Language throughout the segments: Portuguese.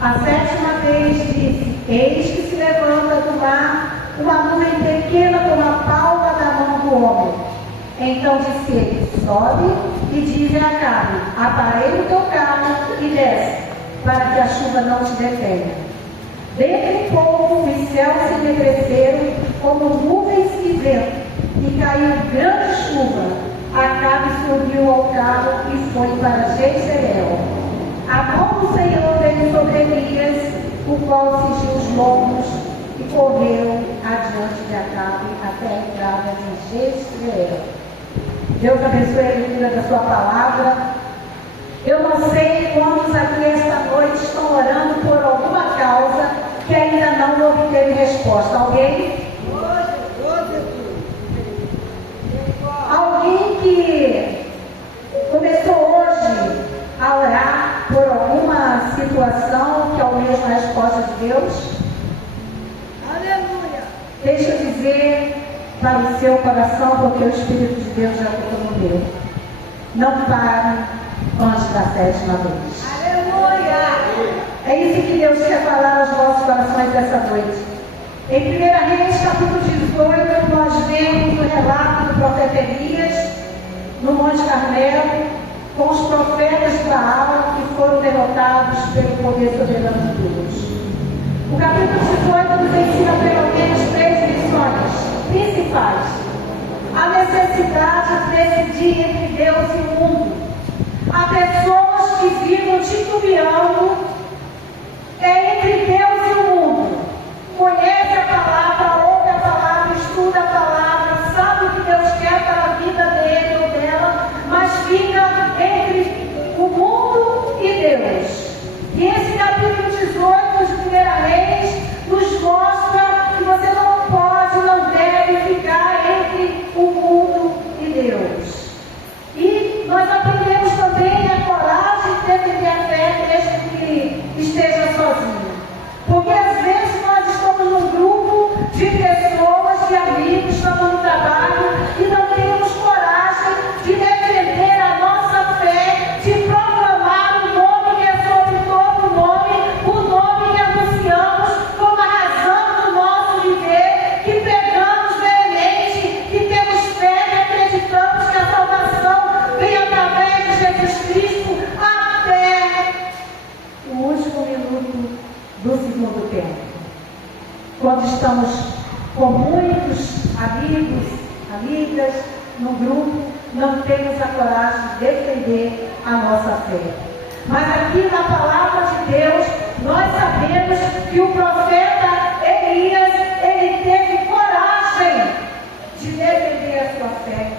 A sétima vez disse: eis que se levanta do mar uma nuvem pequena como a palma da mão do homem. Então disse ele: sobe e diz a Acabe: aparelha o teu carro e desce, para que a chuva não te detenha. Dentro de pouco os céus se ennegreceram como nuvens e vento, e caiu grande chuva. Acabe subiu ao carro e foi para Jezreel. A mão do Senhor veio sobre Elias, o qual cingiu os lombos e correu adiante de Acabe até a entrada de Jezreel. Deus abençoe a leitura da sua palavra. Eu não sei quantos aqui esta noite estão orando por alguma causa que ainda não obteve resposta. Alguém? Alguém que começou hoje a orar por alguma situação que almeja a resposta de Deus? Aleluia! Deixa eu dizer para o seu coração, porque o Espírito de Deus já tocou no meu. Não pare antes da sétima vez. Aleluia! É isso que Deus quer falar aos nossos corações dessa noite. Em 1 Reis, capítulo 18, nós vemos o relato do profeta Elias no Monte Carmelo, com os profetas de Baal que foram derrotados pelo poder soberano de Deus. O capítulo 18 nos ensina pelo menos 3 lições principais. A necessidade de decidir entre Deus e o mundo. Há pessoas que vivem titubeando entre Deus e o mundo. Conhece a palavra, ouve a palavra, estuda a palavra, sabe o que Deus quer para a vida dele ou dela, mas fica entre o mundo e Deus. E esse capítulo 18 de 1 Reis nos mostra que você não pode, não deve ficar entre o mundo e Deus. E nós aprendemos também a coragem de defender a fé desde que esteja sozinho. Porque às vezes nós estamos num grupo de pessoas, de amigos, estamos no trabalho e não temos coragem de defender a nossa fé, de proclamar o nome que é sobre todo nome, o nome que anunciamos como a razão do nosso viver, que pregamos veemente, que temos fé, que acreditamos que a salvação vem através de Jesus Cristo até o último minuto do segundo tempo. Quando estamos com muitos amigos, amigas, no grupo, não temos a coragem de defender a nossa fé. Mas aqui na palavra de Deus, nós sabemos que o profeta Elias, ele teve coragem de defender a sua fé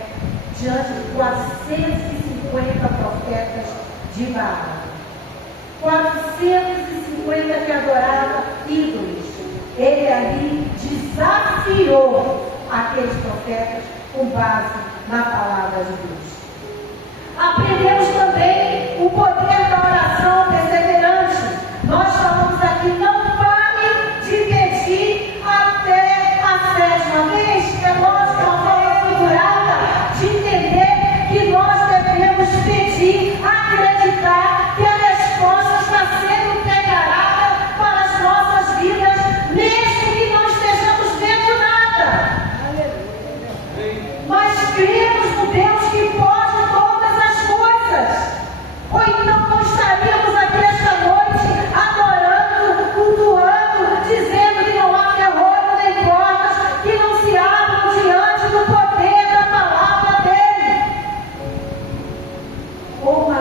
diante de 450 profetas de Baal. 450 que adoravam ídolos. Ele ali desafiou aqueles profetas com base na palavra de Deus. Aprendemos também o poder da oração perseverante. Nós falamos aqui, não pare de pedir até a sétima vez. É lógico, uma forma figurada de entender que nós devemos pedir, acreditar que a resposta está sendo preparada para as nossas vidas, mesmo que não estejamos vendo nada. Mas cremos no Deus que pode todas as coisas. Ou então não estaríamos aqui esta noite adorando, cultuando, dizendo que não há terror nem portas que não se abram diante do poder da palavra dele. Como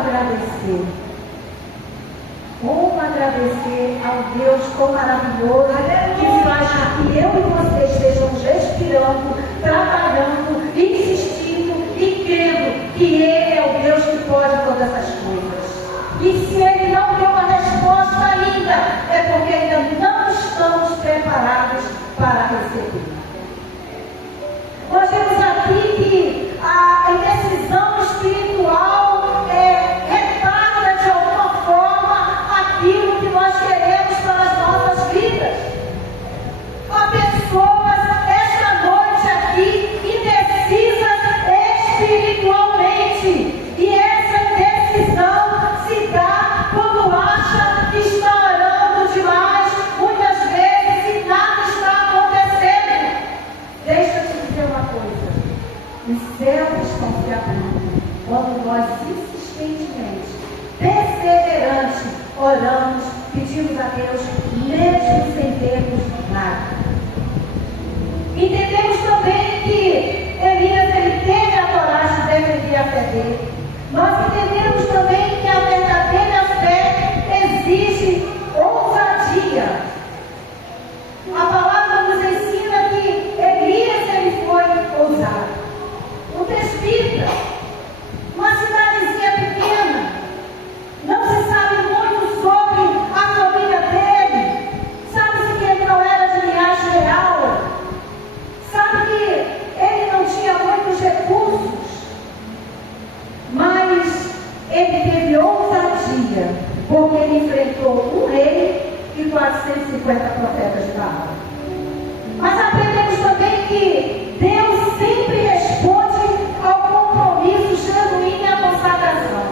agradecer ao Deus tão maravilhoso que faz com que eu e você estejamos respirando, trabalhando, insistindo e crendo que Ele é o Deus que pode todas essas coisas. E se Ele não deu a resposta ainda, é porque ainda não estamos preparados para receber. Nós vemos aqui que a indecisão espiritual retarda de alguma forma aquilo que nós queremos para as nossas vidas. Há pessoas esta noite aqui indecisas espiritualmente, e essa indecisão se dá quando acha que está orando oramos, pedimos a Deus, mesmo sem termos nada. Entendemos também que Elias, ele teve a coragem de defender a fé dele. Nós entendemos também que a verdadeira fé exige ousadia. A palavra nos ensina que Elias, ele foi ousado. Um presbítero, uma cidadezinha pequena, não se sabe muito sobre a família dele. Sabe-se que ele não era de linhagem real. Sabe que ele não tinha muitos recursos. Mas ele teve ousadia, porque ele enfrentou um rei e 450 profetas de Baal. Mas aprendemos também que Deus sempre responde ao compromisso genuíno e à consagração.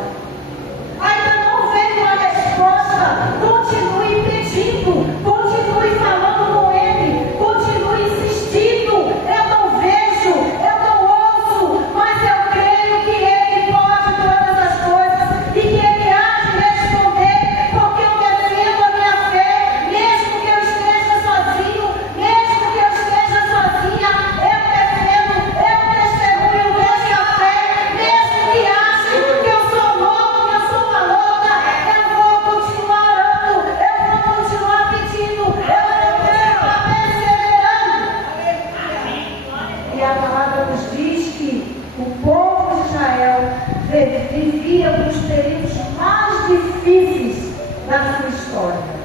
Ainda não veio a resposta, continue pedindo, continue falando com Ele, continue insistindo. Eu não vejo, eu não ouço, mas eu creio que Ele pode todas as coisas e que Ele há de responder, porque eu defendo a minha fé, mesmo que eu esteja sozinho, mesmo que eu esteja sozinha, eu defendo, eu testemunho dessa fé, mesmo que ache que eu sou louco, que eu sou uma louca, eu vou continuar orando, eu vou continuar pedindo, eu vou continuar perseverando. E a palavra nos diz que o povo de Israel vivia um dos períodos mais difíceis da sua história.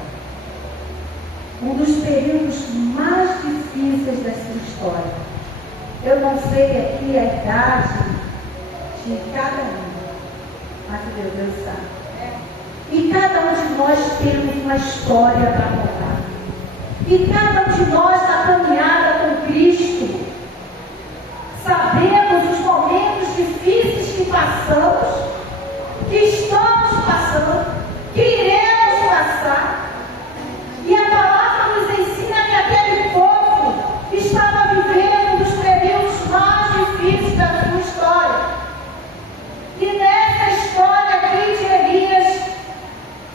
Um dos períodos mais difíceis da sua história. Eu não sei aqui a idade de cada um, mas Deus sabe. E cada um de nós temos uma história para contar. E cada um de nós, na caminhada com Cristo, sabemos os momentos difíceis que passamos, que estamos passando, que iremos passar. E a palavra nos ensina que aquele povo estava vivendo um dos períodos mais difíceis da sua história. E nessa história aqui de Elias,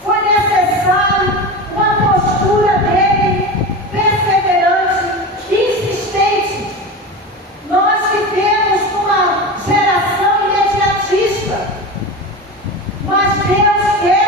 foi necessário uma postura dele perseverante, insistente. Nós vivemos numa geração imediatista, mas Deus quer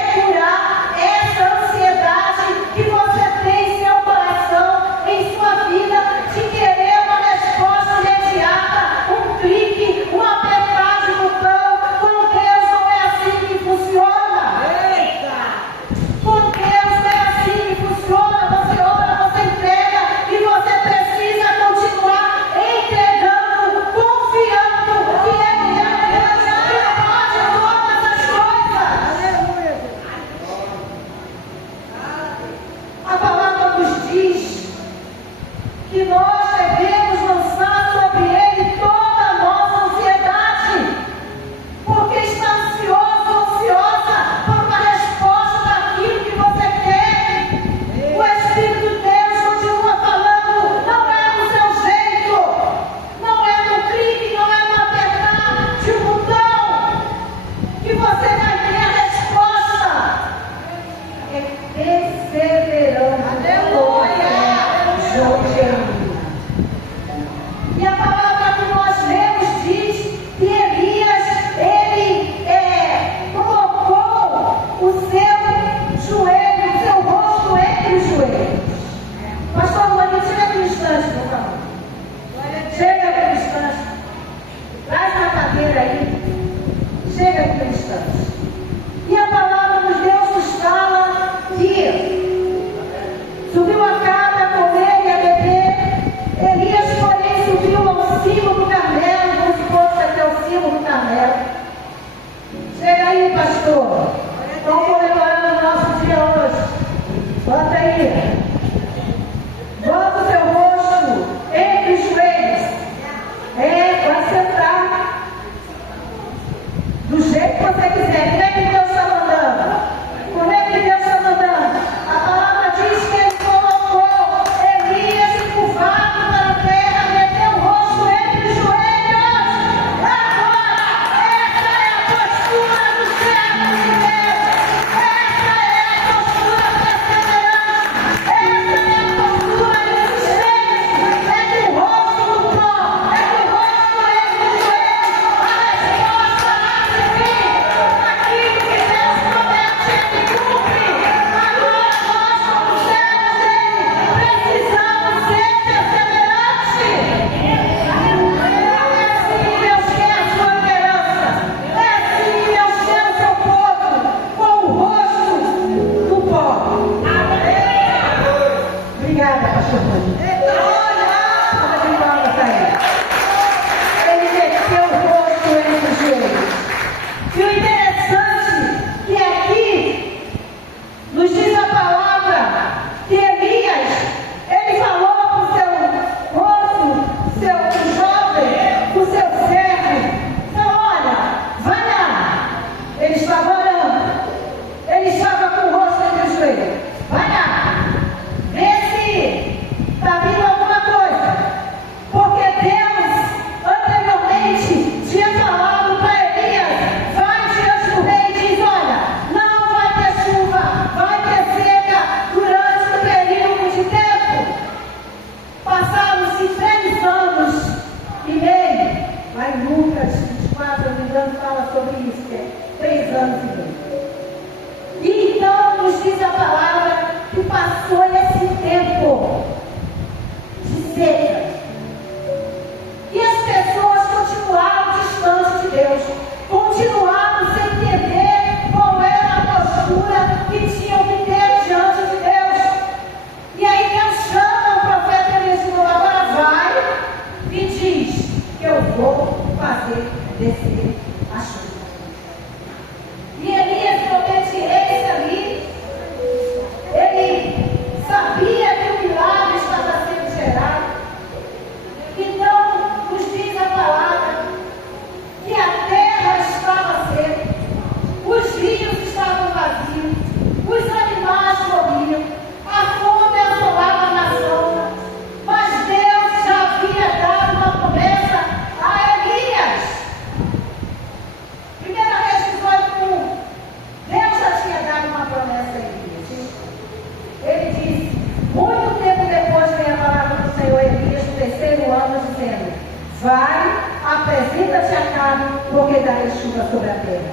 Vai, apresenta-te a Acabe, porque darei chuva sobre a terra.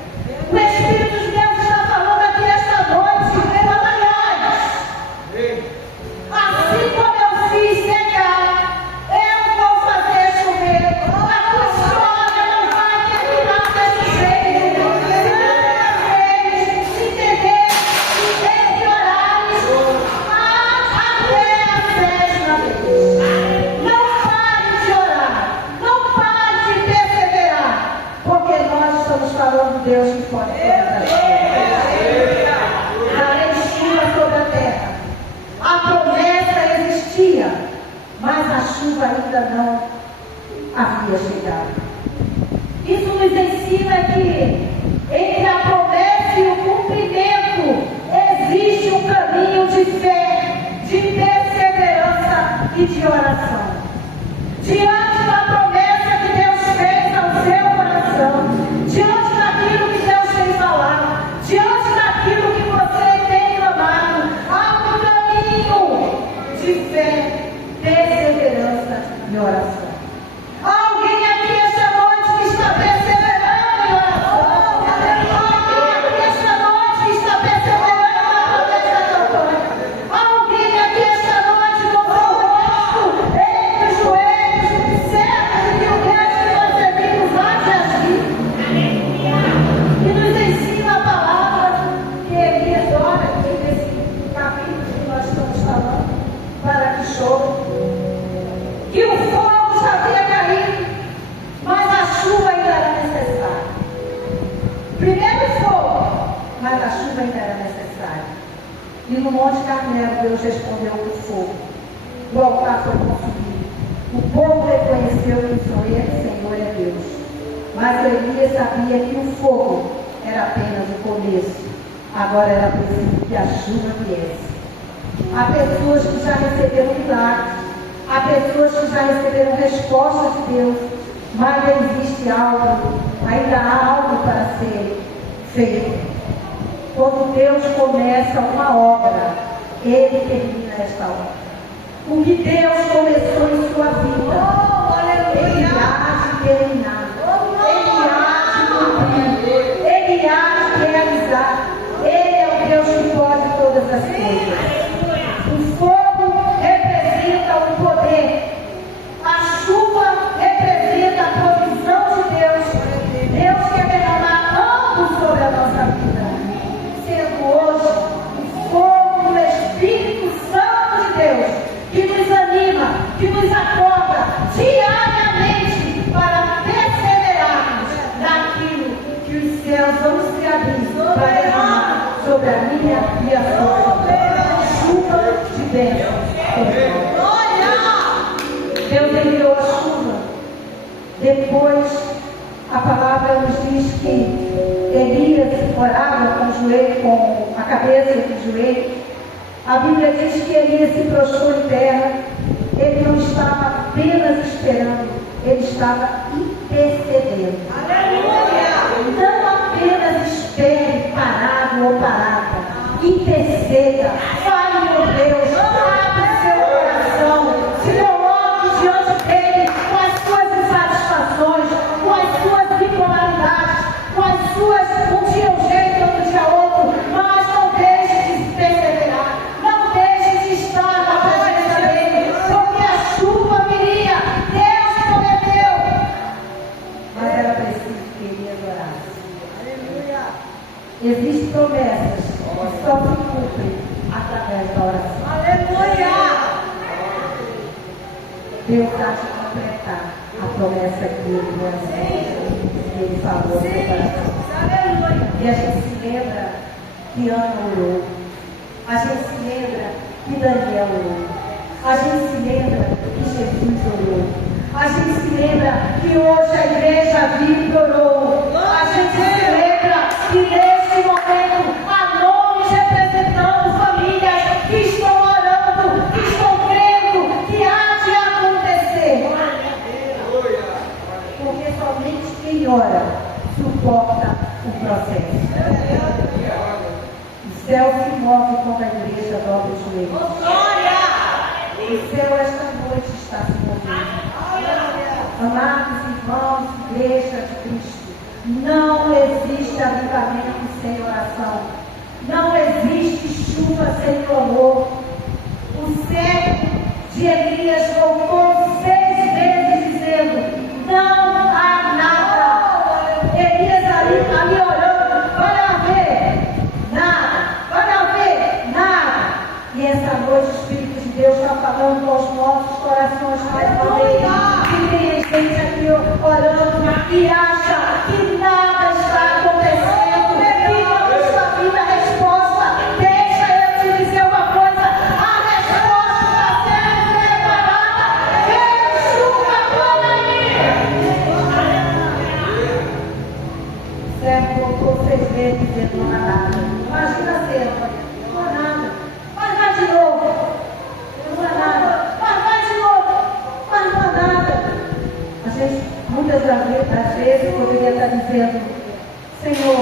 O Espírito de Deus está falando aqui esta noite, familiares. Assim como eu fiz secar, eu vou fazer chover. A tua história não vai terminar desse jeito. Se entender esse horário até a 7ª vez. Não pare de orar. Não pare de perseverar. Porque nós estamos falando de Deus que pode todas as coisas. Darei chuva sobre a terra. A promessa existia, mas a chuva ainda não havia chegado. Isso nos ensina que entre a promessa e o cumprimento existe um caminho de fé, de perseverança e de oração. Diante da promessa que Deus fez ao seu coração, diante daquilo que Deus tem falado, diante daquilo que você tem clamado, há um caminho de fé, perseverança e oração. Há alguém aqui esta noite que está perseverando em oração. Há alguém aqui esta noite que está perseverando na promessa da campanha. Há alguém aqui esta noite com seu rosto entre os joelhos, certo de que o Deus que nós servimos vai te agir. E nos ensina a palavra que Elias ora aqui nesse capítulo que nós estamos falando, para que chove. Que o fogo já havia caído, mas a chuva ainda era necessária. Primeiro o fogo, mas a chuva ainda era necessária. E no Monte Carmelo, Deus respondeu com fogo. O altar foi consumido. O povo reconheceu que o Senhor é Deus. Mas Elias sabia que o fogo era apenas o começo. Agora era preciso que a chuva viesse. Há pessoas que já receberam milagres. Há pessoas que já receberam respostas de Deus. Mas existe algo, ainda há algo para ser feito. Quando Deus começa uma obra, Ele termina esta obra. O que Deus começou em sua vida, Ele há de terminar. Ele há de cumprir. Ele há de realizar. Ele é o Deus que pode todas as coisas. O fogo representa o poder. A chuva representa a provisão de Deus. Deus quer derramar ambos sobre a nossa vida. Sendo hoje o fogo do Espírito Santo de Deus, que nos anima, que nos acorda diariamente para perseverarmos naquilo que os céus vão se abrir para derramar sobre a minha e a sua vida. Chuva de bênção. Deus enviou a chuva. Depois, a palavra nos diz que Elias orava com o joelho, com a cabeça entre o joelho. A Bíblia diz que Elias se prostrou em terra. Ele não estava apenas esperando, ele estava intercedendo. Aleluia! Não apenas espere parado ou parada. Interceda, fale com Deus, abre seu coração, se coloque diante dele com as suas insatisfações, com as suas bipolaridades, com as suas, um dia um jeito, outro dia outro, mas não deixe de perseverar, não deixe de estar na presença dele, porque a chuva viria, Deus prometeu, mas era preciso que Elias orasse. Aleluia! Existem promessas que só se cumprem através da oração. Aleluia! Deus há de completar a promessa que Ele falou no seu coração. E a gente se lembra que Ana orou. A gente se lembra que Daniel orou. A gente se lembra que Jesus orou. A gente se lembra que hoje a igreja vive orou. A gente se lembra que neste momento há nomes representando famílias que estão orando, que estão crendo que há de acontecer. Porque somente quem ora suporta o processo. O céu se move quando a igreja dobra os joelhos. O céu esta noite está se movendo. Amados irmãos, igreja de Cristo, não existe avivamento sem oração. Não existe chuva sem clamor. O servo de Elias voltou 6 vezes dizendo: não há nada. Elias ali orando: vai haver nada, vai haver nada. E essa noite o Espírito de Deus está falando aos nossos corações mais uma vez. E tem gente aqui orando e acha que nada está acontecendo, que não está vindo a resposta. Deixa eu te dizer uma coisa: a resposta está sendo preparada. Vem chuva por aí. O servo voltou 6 vezes dizendo: não há nada. Imagina a cena: não há nada. Mas vai de novo. Não há nada. Mas vai de novo. Mas não há nada. A gente, muitas das vezes, poderia estar dizendo: Senhor,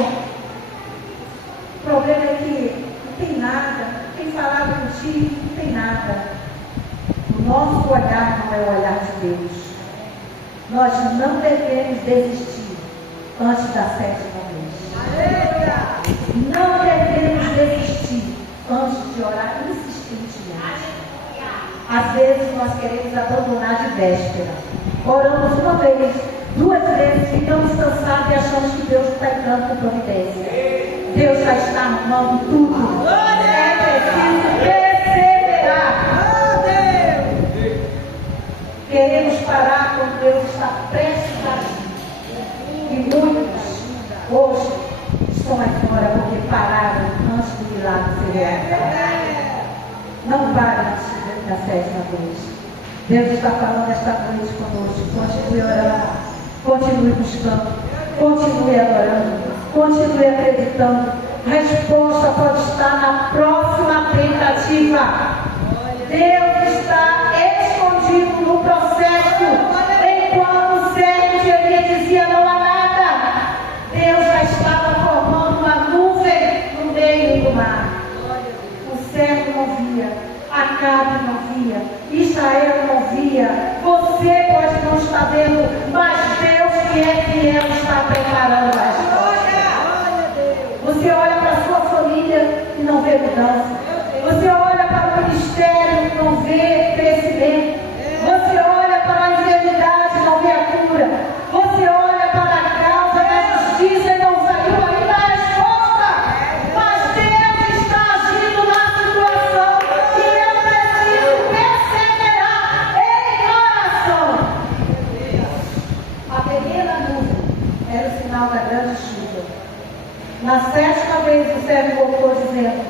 o problema é que não tem nada. Quem falava contigo não tem nada. O nosso olhar não é o olhar de Deus. Nós não devemos desistir antes da 7ª vez. Não devemos desistir antes de orar insistentemente. Às vezes nós queremos abandonar de véspera. Oramos uma vez, 2 vezes, ficamos cansados e achamos que Deus está entrando com providência. Deus já está arrumando tudo. É preciso perseverar. Queremos parar quando Deus está prestes a agir. E muitos hoje estão aqui fora porque pararam antes do milagre ser realizado. Não pare antes da 7ª vez. Deus está falando esta noite conosco. Continue orando, continue buscando, continue adorando, continue acreditando. A resposta pode estar na próxima tentativa. Deus está escondido no processo. Enquanto o servo de Elias dizia: não há nada, Deus já estava formando uma nuvem no meio do mar. O servo não via, Acabe não via, Israel não via. Você pode não estar vendo, mas Deus que é fiel está preparando a resposta. Você olha para a sua família e não vê mudança. Você olha para o ministério e não vê crescimento. Você olha para a enfermidade e não vê a cura. Você olha para a causa da justiça e não saiu ainda a resposta. Mas Deus está agindo na situação e eu preciso perseverar em oração. A pequena nuvem era o sinal da grande chuva. Na 7ª vez o servo voltou dizendo: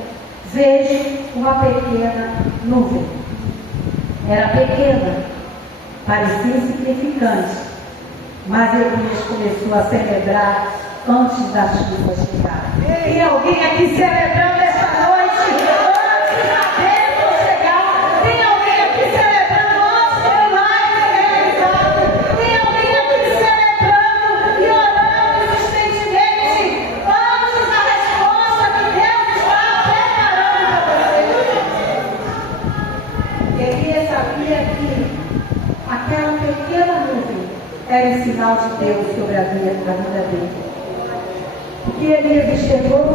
vejo uma pequena nuvem. Era pequena, parecia insignificante, mas Elias começou a celebrar antes da chuva chegar. Tem alguém aqui celebrando esta noite antes da bênção chegar? Tem alguém aqui celebrando antes do milagre ser realizado? Tem alguém aqui celebrando e orando insistentemente antes da resposta que Deus está preparando para você? Elias sabia que aquela pequena nuvem era um sinal de Deus sobre a vida dele. Porque Elias enxergou,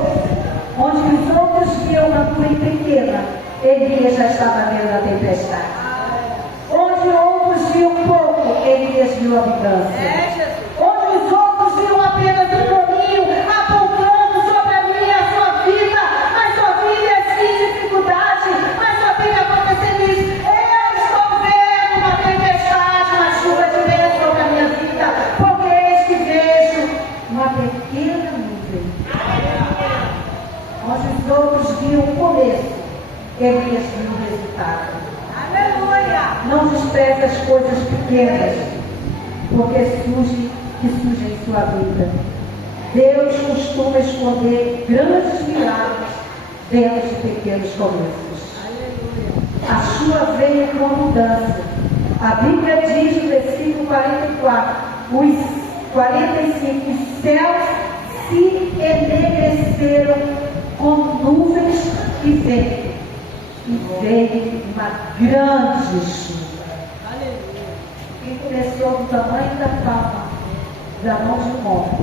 onde os outros viam uma nuvem pequena, Elias já estava vendo a tempestade. Onde outros viam pouco, Elias viu a abundância. Onde os outros viam apenas um caminho apontando sobre a minha e a sua vida, mas sua vida é sem dificuldade, mas só tem que acontecer isso. Eu estou vendo uma tempestade, uma chuva de bênção sobre a minha vida, porque eis que vejo uma pequena nuvem. Onde os outros viam o começo, Elias viu o resultado. Aleluia! Não despreze as coisas pequenas, porque surgem em sua vida. Deus costuma esconder grandes milagres dentro de pequenos começos. A chuva veio com abundância. A Bíblia diz no versículo 44, os 45, os céus se enegreceram com nuvens e veio uma grande chuva. que começou do tamanho da palma da mão de um homem,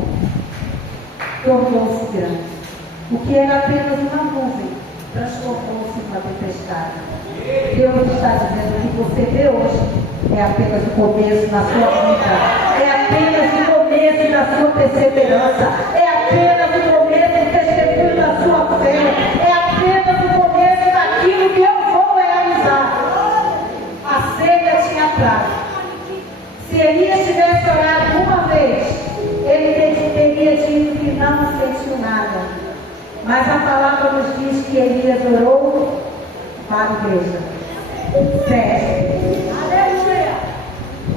tornou-se grande. O que era apenas uma nuvem transformou-se em uma tempestade. Deus está dizendo que você vê hoje é apenas o começo na sua vida, é apenas o começo da sua perseverança, é apenas o começo do testemunho da sua fé, é apenas o começo daquilo que eu vou realizar. A ceia tinha prazo. Se Elias tivesse orado uma vez, ele teria dito que não sentiu nada. Mas a palavra nos diz que Elias orou para a igreja. Aleluia!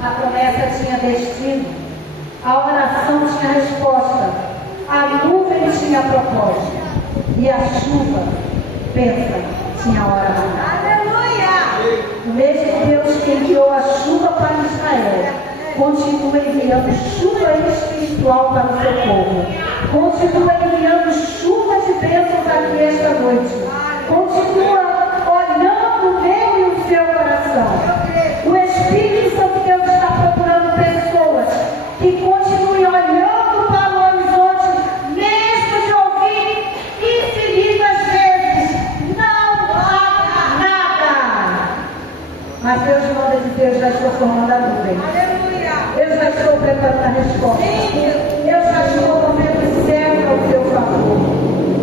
A promessa tinha destino, a oração tinha resposta, a nuvem tinha propósito e a chuva, pensa, tinha hora marcada. Aleluia! O mesmo Deus que enviou a chuva para Israel continua enviando chuva espiritual para o seu povo. Continua enviando chuva de bênçãos aqui esta noite. Continua olhando o meu e o seu coração. O Espírito Santo de Deus está procurando pessoas que continuem olhando para o horizonte, mesmo de ouvir infinitas vezes: não há nada. Mas Deus manda dizer: eu já estou formando a nuvem. Eu já estou preparando a resposta. Eu já estou movendo o céu ao seu favor.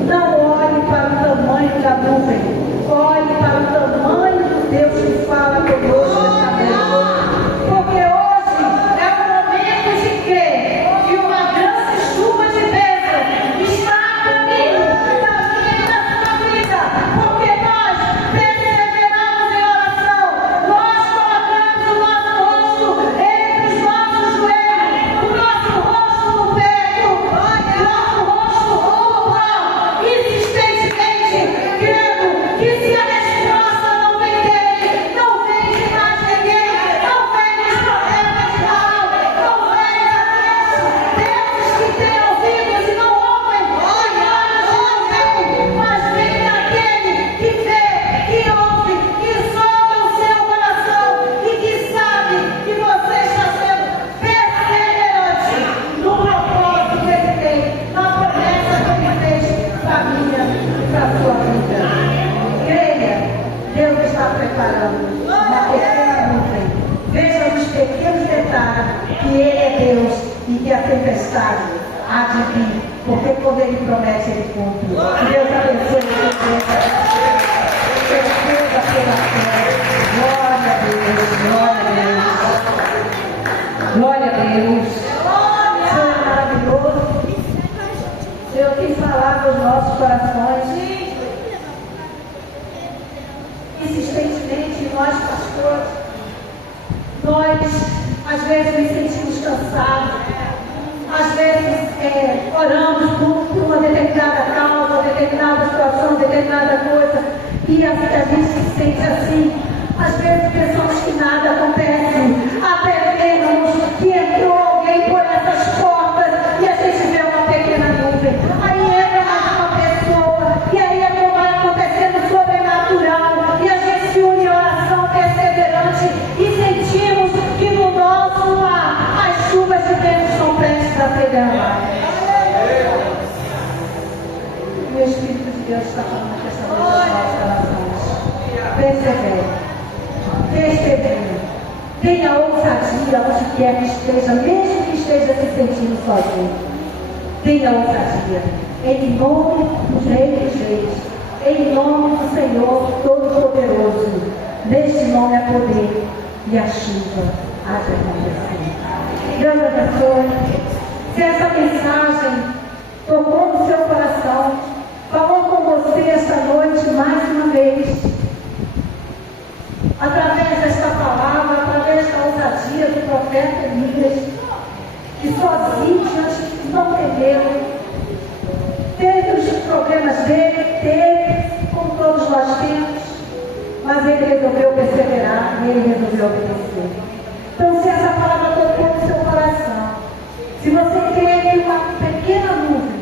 Não olhe para o tamanho da nuvem. Olhe para o tamanho do Deus que fala conosco esta noite. Porque hoje é o momento de crer que uma grande chuva de bênção está a caminho da minha e da sua vida. Porque nós perseveramos em oração. Nós colocamos o nosso rosto entre os nossos joelhos, o nosso rosto no peito, o nosso rosto no pão, insistentemente, crendo que se a resposta não vem dele, não vem de mais ninguém, não vem dos profetas de Baal, não vem daqueles deuses que têm ouvidos e não ouvem, e olhos e não veem, mas vem daquele que vê, que ouve, que sonda o seu coração e que sabe que você está sendo perseverante no propósito que ele tem, na promessa que ele fez para a minha e para a sua vida. Creia, Deus está preparando uma pequena nuvem. Veja nos pequenos detalhes que Ele é Deus e que a tempestade há de vir, porque quando Ele promete, Ele cumpre. Que Deus abençoe você. Certeza pela fé. Glória a Deus, glória a Deus. Glória a Deus. Senhor é maravilhoso. Senhor tem falado aos nossos corações. Insistentemente, nós pastores, nós às vezes nos sentimos cansados, às vezes oramos por uma determinada causa, determinada situação, determinada coisa, e a gente se sente assim. Às vezes pensamos que nada acontece, até vemos que entrou alguém por essas portas e a gente vê uma pequena nuvem. Aí entra mais uma pessoa, e aí vai acontecendo sobrenatural, e a gente se une em oração perseverante e sentimos que no nosso lar as chuvas de Deus estão prestes a ser derramadas. O Espírito de Deus está falando essa noite aos nossos corações. Persevere. Persevere. Tenha ousadia onde quer que esteja, mesmo que esteja se sentindo sozinho. Tenha ousadia. Em nome do Rei dos Reis. Em nome do Senhor Todo-Poderoso. Neste nome há poder e a chuva há de acontecer. Deus abençoe. Se essa mensagem tocou no seu coração, falou com você esta noite mais uma vez, através desta palavra, através da ousadia do profeta Elias, que sozinho não temeu, teve os problemas dele, como todos nós temos, mas ele resolveu perseverar e ele resolveu obedecer. Então, se essa palavra tocou no seu coração, se você crê que uma pequena nuvem,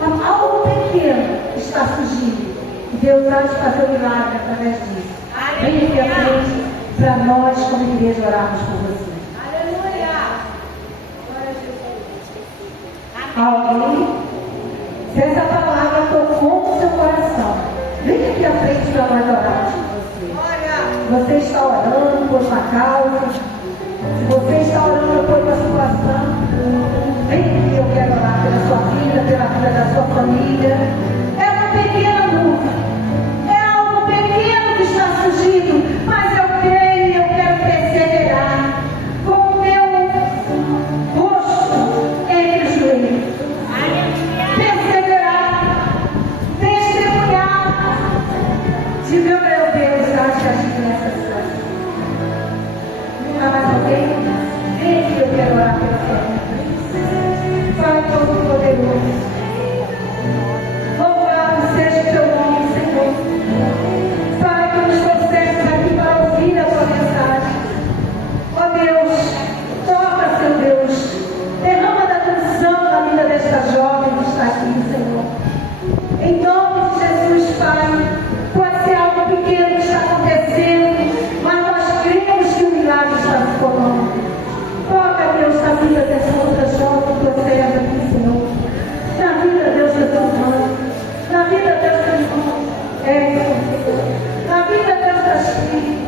algo pequeno está surgindo, Deus há de fazer um milagre através disso. Venha aqui à frente para nós, como igreja, orarmos por você. Alguém? Se essa palavra tocou no seu coração, vem aqui à frente para nós orarmos com você. Você está orando por uma causa. Se você está orando por uma situação, vem aqui, eu quero orar pela sua vida, pela vida da sua família. É uma pequena dúvida, é algo pequeno que está surgindo, mas eu creio e eu quero perseverar com o meu rosto entre os joelhos. Perseverar, testemunhar, dizer, meu Deus, acho que a gente nessa situação. Não há mais alguém? Vem aqui, eu quero orar pela sua vida. Pai Todo-Poderoso, louvado seja o teu nome, Senhor. Pai, que nos trouxeste aqui para ouvir a tua mensagem. Ó Deus, toca, seu Deus, derrama da canção na vida desta jovem que está aqui, Senhor. Em nome de Jesus, Pai, pode ser algo pequeno que está acontecendo, mas nós cremos que o milagre está se formando. Toca, Deus, na vida dessa outra jovem, tua serva aqui, Senhor. Na vida, Deus, da tua irmã. Na vida, Deus, da irmã. Na vida, Deus, das filhas.